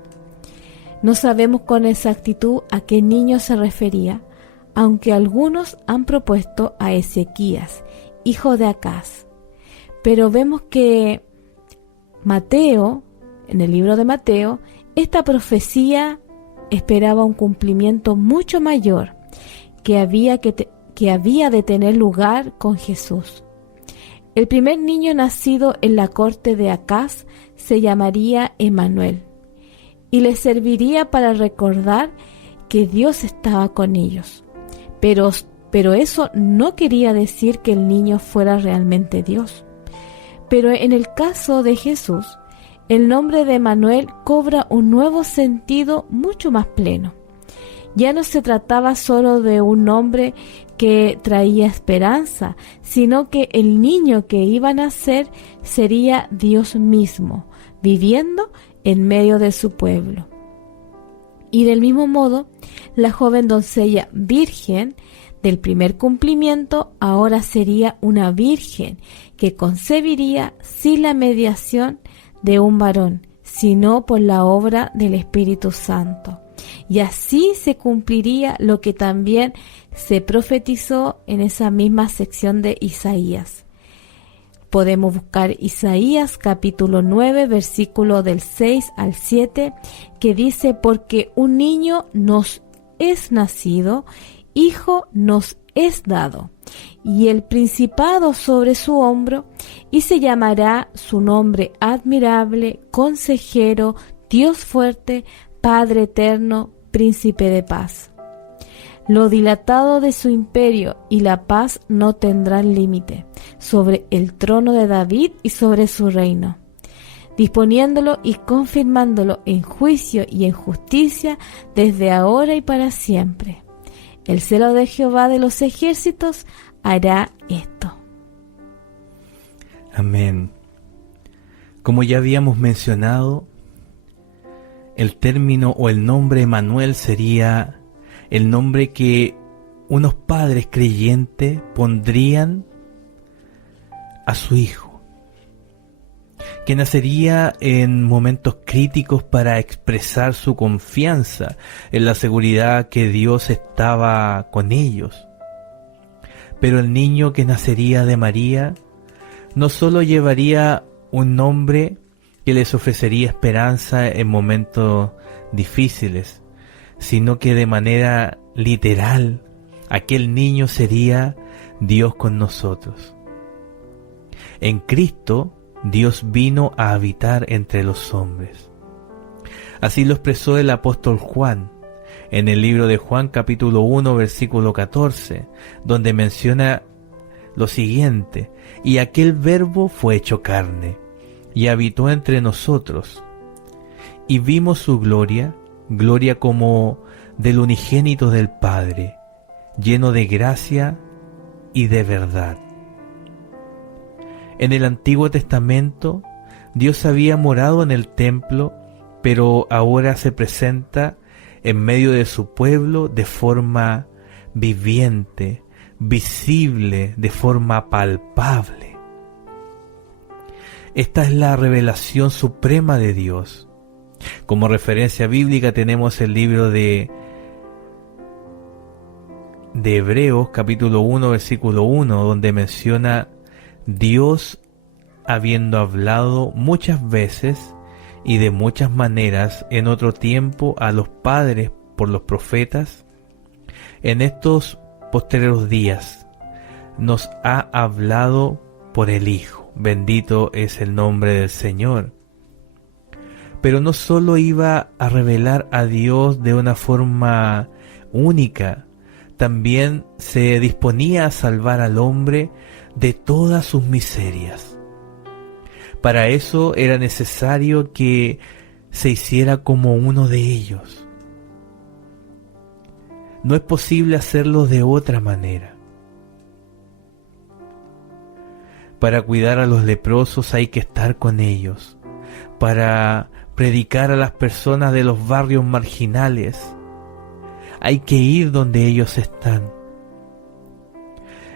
No sabemos con exactitud a qué niño se refería, aunque algunos han propuesto a Ezequías, hijo de Acaz. Pero vemos que Mateo, en el libro de Mateo, esta profecía esperaba un cumplimiento mucho mayor que había de tener lugar con Jesús. El primer niño nacido en la corte de Acaz se llamaría Emmanuel y les serviría para recordar que Dios estaba con ellos. Pero eso no quería decir que el niño fuera realmente Dios. Pero en el caso de Jesús, el nombre de Emmanuel cobra un nuevo sentido mucho más pleno. Ya no se trataba solo de un nombre que traía esperanza, sino que el niño que iba a nacer sería Dios mismo, viviendo en medio de su pueblo. Y del mismo modo, la joven doncella virgen del primer cumplimiento ahora sería una virgen que concebiría sin la mediación de un varón, sino por la obra del Espíritu Santo. Y así se cumpliría lo que también se profetizó en esa misma sección de Isaías. Podemos buscar Isaías capítulo 9, versículo del 6 al 7, que dice: porque un niño nos es nacido, hijo nos es dado, y el principado sobre su hombro, y se llamará su nombre admirable, consejero, Dios fuerte, Padre eterno, príncipe de paz. Lo dilatado de su imperio y la paz no tendrán límite sobre el trono de David y sobre su reino, disponiéndolo y confirmándolo en juicio y en justicia desde ahora y para siempre. El celo de Jehová de los ejércitos hará esto. Amén. Como ya habíamos mencionado, el término o el nombre Emmanuel sería el nombre que unos padres creyentes pondrían a su hijo, que nacería en momentos críticos para expresar su confianza en la seguridad que Dios estaba con ellos. Pero el niño que nacería de María no solo llevaría un nombre que les ofrecería esperanza en momentos difíciles, sino que de manera literal, aquel niño sería Dios con nosotros. En Cristo, Dios vino a habitar entre los hombres. Así lo expresó el apóstol Juan en el libro de Juan capítulo 1 versículo 14, donde menciona lo siguiente: y aquel verbo fue hecho carne, y habitó entre nosotros, y vimos su gloria, gloria como del unigénito del Padre, lleno de gracia y de verdad. En el Antiguo Testamento, Dios había morado en el templo, pero ahora se presenta en medio de su pueblo de forma viviente, visible, de forma palpable. Esta es la revelación suprema de Dios. Como referencia bíblica tenemos el libro de Hebreos capítulo 1 versículo 1, donde menciona: Dios, habiendo hablado muchas veces y de muchas maneras en otro tiempo a los padres por los profetas, en estos postreros días nos ha hablado por el Hijo. Bendito es el nombre del Señor. Pero no solo iba a revelar a Dios de una forma única, también se disponía a salvar al hombre de todas sus miserias. Para eso era necesario que se hiciera como uno de ellos. No es posible hacerlo de otra manera. Para cuidar a los leprosos hay que estar con ellos. Para predicar a las personas de los barrios marginales hay que ir donde ellos están.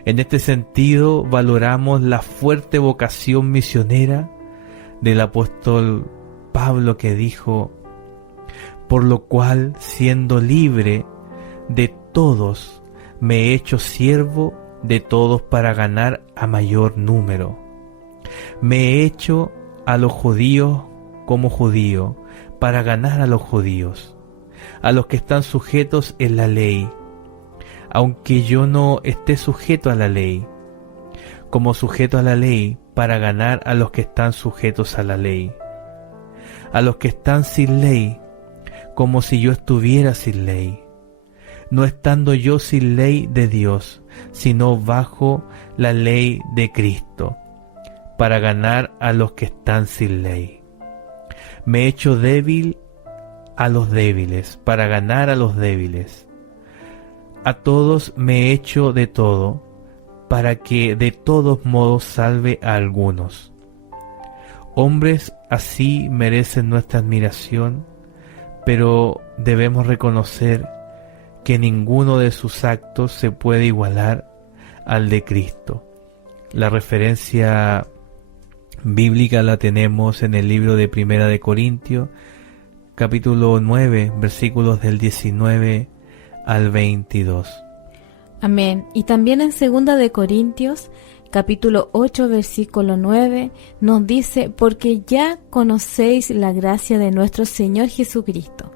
En este sentido, valoramos la fuerte vocación misionera del apóstol Pablo, que dijo: por lo cual, siendo libre de todos, me he hecho siervo de todos para ganar a mayor número. Me he hecho a los judíos como judío, para ganar a los judíos, a los que están sujetos en la ley, aunque yo no esté sujeto a la ley, como sujeto a la ley, para ganar a los que están sujetos a la ley, a los que están sin ley, como si yo estuviera sin ley, no estando yo sin ley de Dios, sino bajo la ley de Cristo, para ganar a los que están sin ley. Me he hecho débil a los débiles, para ganar a los débiles. A todos me he hecho de todo, para que de todos modos salve a algunos. Hombres así merecen nuestra admiración, pero debemos reconocer que ninguno de sus actos se puede igualar al de Cristo. La referencia bíblica la tenemos en el libro de Primera de Corintios, capítulo 9, versículos del 19 al 22. Amén. Y también en 2 de Corintios, capítulo 8, versículo 9, nos dice: porque ya conocéis la gracia de nuestro Señor Jesucristo,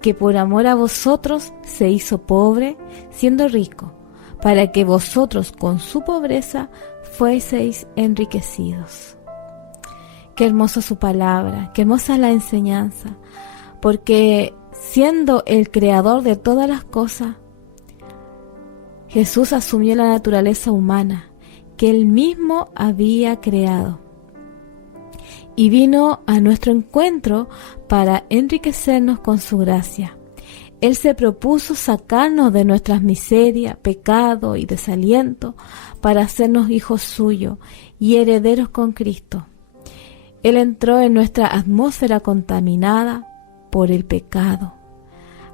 que por amor a vosotros se hizo pobre, siendo rico, para que vosotros con su pobreza fueseis enriquecidos. Qué hermosa su palabra, qué hermosa la enseñanza, porque siendo el creador de todas las cosas, Jesús asumió la naturaleza humana que Él mismo había creado y vino a nuestro encuentro para enriquecernos con su gracia. Él se propuso sacarnos de nuestras miserias, pecado y desaliento para hacernos hijos suyos y herederos con Cristo. Él entró en nuestra atmósfera contaminada por el pecado,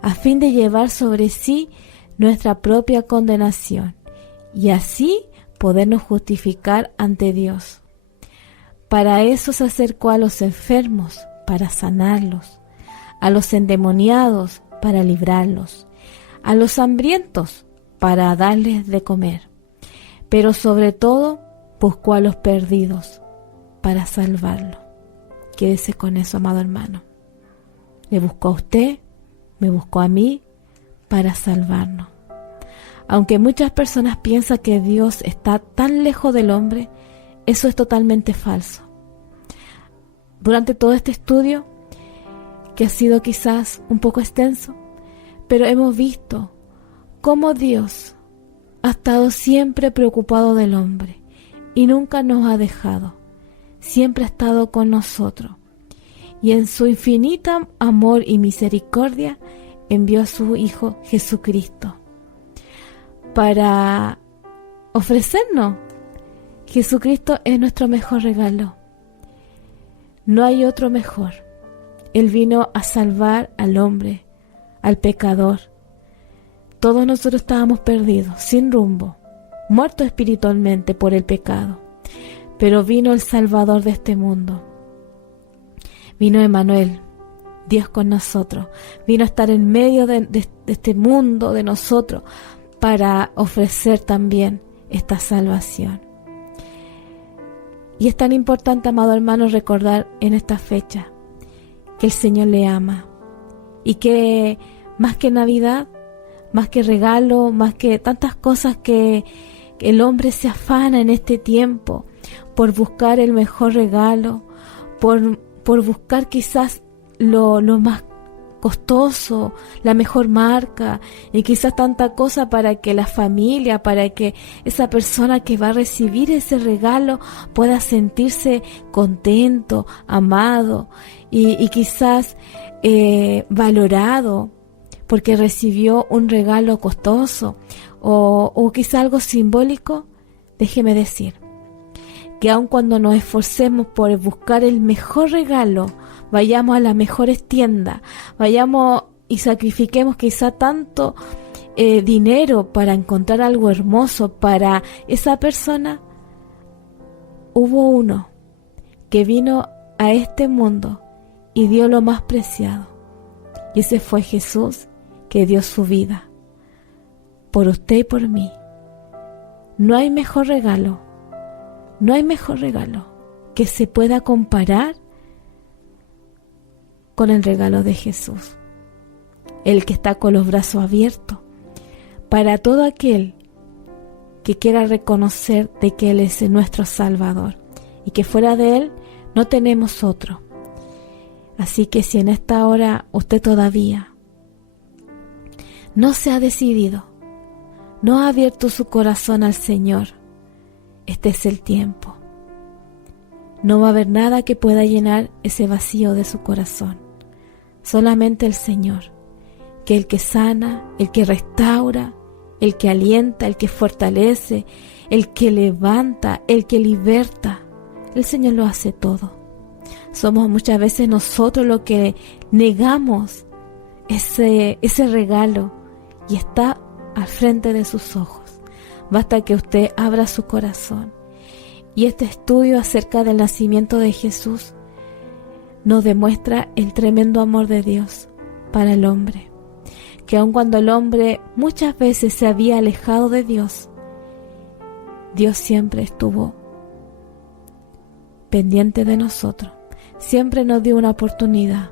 a fin de llevar sobre sí nuestra propia condenación y así podernos justificar ante Dios. Para eso se acercó a los enfermos, para sanarlos, a los endemoniados, para librarlos, a los hambrientos, para darles de comer, pero sobre todo buscó a los perdidos, para salvarlos. Quédese con eso, amado hermano. Le buscó a usted, me buscó a mí, para salvarnos. Aunque muchas personas piensan que Dios está tan lejos del hombre, eso es totalmente falso. Durante todo este estudio, que ha sido quizás un poco extenso, pero hemos visto cómo Dios ha estado siempre preocupado del hombre y nunca nos ha dejado. Siempre ha estado con nosotros. Y en su infinito amor y misericordia envió a su Hijo Jesucristo para ofrecernos. Jesucristo es nuestro mejor regalo. No hay otro mejor. Él vino a salvar al hombre, al pecador. Todos nosotros estábamos perdidos, sin rumbo, muertos espiritualmente por el pecado. Pero vino el Salvador de este mundo. Vino Emmanuel, Dios con nosotros. Vino a estar en medio de este mundo, de nosotros, para ofrecer también esta salvación. Y es tan importante, amado hermano, recordar en esta fecha que el Señor le ama y que más que Navidad, más que regalo, más que tantas cosas que el hombre se afana en este tiempo por buscar el mejor regalo, por buscar quizás lo más costoso, la mejor marca y quizás tanta cosa para que la familia, para que esa persona que va a recibir ese regalo pueda sentirse contento, amado y quizás valorado porque recibió un regalo costoso o quizás algo simbólico. Déjeme decir que aun cuando nos esforcemos por buscar el mejor regalo, vayamos a las mejores tiendas, vayamos y sacrifiquemos quizá tanto dinero para encontrar algo hermoso para esa persona, hubo uno que vino a este mundo y dio lo más preciado. Y ese fue Jesús, que dio su vida por usted y por mí. No hay mejor regalo, no hay mejor regalo que se pueda comparar con el regalo de Jesús, el que está con los brazos abiertos para todo aquel que quiera reconocer de que Él es nuestro Salvador y que fuera de Él no tenemos otro. Así que si en esta hora usted todavía no se ha decidido, no ha abierto su corazón al Señor, este es el tiempo. No va a haber nada que pueda llenar ese vacío de su corazón. Solamente el Señor, que el que sana, el que restaura, el que alienta, el que fortalece, el que levanta, el que liberta. El Señor lo hace todo. Somos muchas veces nosotros los que negamos ese regalo y está al frente de sus ojos. Basta que usted abra su corazón. Y este estudio acerca del nacimiento de Jesús nos demuestra el tremendo amor de Dios para el hombre. Que aun cuando el hombre muchas veces se había alejado de Dios, Dios siempre estuvo pendiente de nosotros. Siempre nos dio una oportunidad,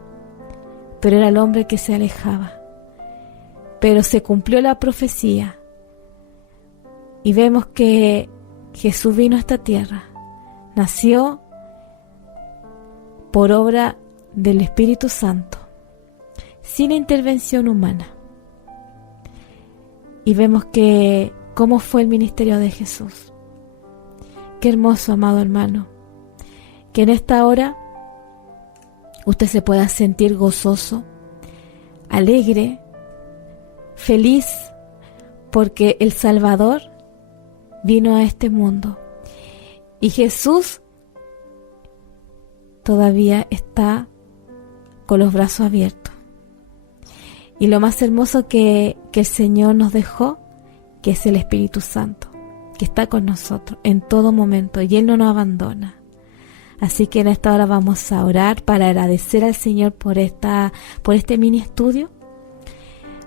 pero era el hombre que se alejaba. Pero se cumplió la profecía y vemos que Jesús vino a esta tierra, nació por obra del Espíritu Santo, sin intervención humana. Y vemos que cómo fue el ministerio de Jesús. Qué hermoso, amado hermano, que en esta hora usted se pueda sentir gozoso, alegre, feliz, porque el Salvador vino a este mundo. Y Jesús todavía está con los brazos abiertos. Y lo más hermoso que el Señor nos dejó, que es el Espíritu Santo, que está con nosotros en todo momento y Él no nos abandona. Así que en esta hora vamos a orar para agradecer al Señor por este mini estudio,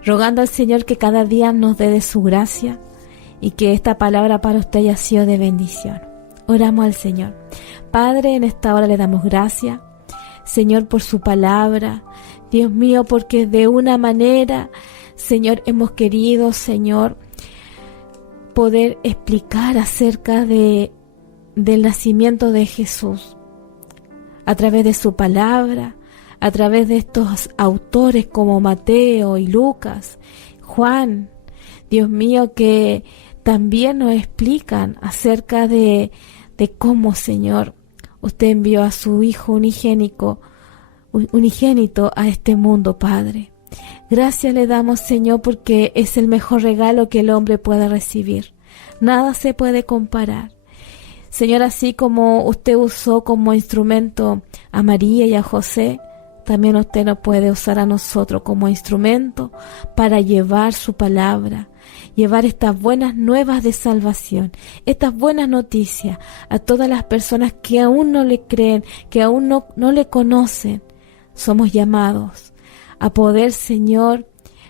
rogando al Señor que cada día nos dé de su gracia y que esta palabra para usted haya sido de bendición. Oramos al Señor. Padre, en esta hora le damos gracias, Señor, por su palabra. Dios mío, porque de una manera, Señor, hemos querido, Señor, poder explicar acerca del nacimiento de Jesús a través de su palabra, a través de estos autores como Mateo y Lucas, Juan, Dios mío, que también nos explican acerca de cómo, Señor, usted envió a su Hijo unigénito a este mundo, Padre. Gracias le damos, Señor, porque es el mejor regalo que el hombre pueda recibir. Nada se puede comparar. Señor, así como usted usó como instrumento a María y a José, también usted nos puede usar a nosotros como instrumento para llevar su palabra, llevar estas buenas nuevas de salvación, estas buenas noticias a todas las personas que aún no le creen, que aún no le conocen. Somos llamados a poder, Señor,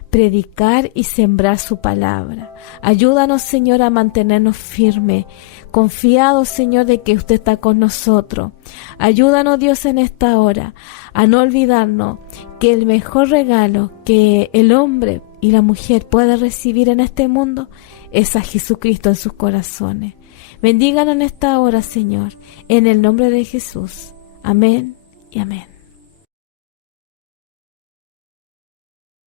predicar y sembrar su palabra. Ayúdanos, Señor, a mantenernos firmes, confiados, Señor, de que usted está con nosotros. Ayúdanos, Dios, en esta hora, a no olvidarnos que el mejor regalo que el hombre y la mujer pueden recibir en este mundo es a Jesucristo en sus corazones. Bendíganos en esta hora, Señor, en el nombre de Jesús. Amén y amén.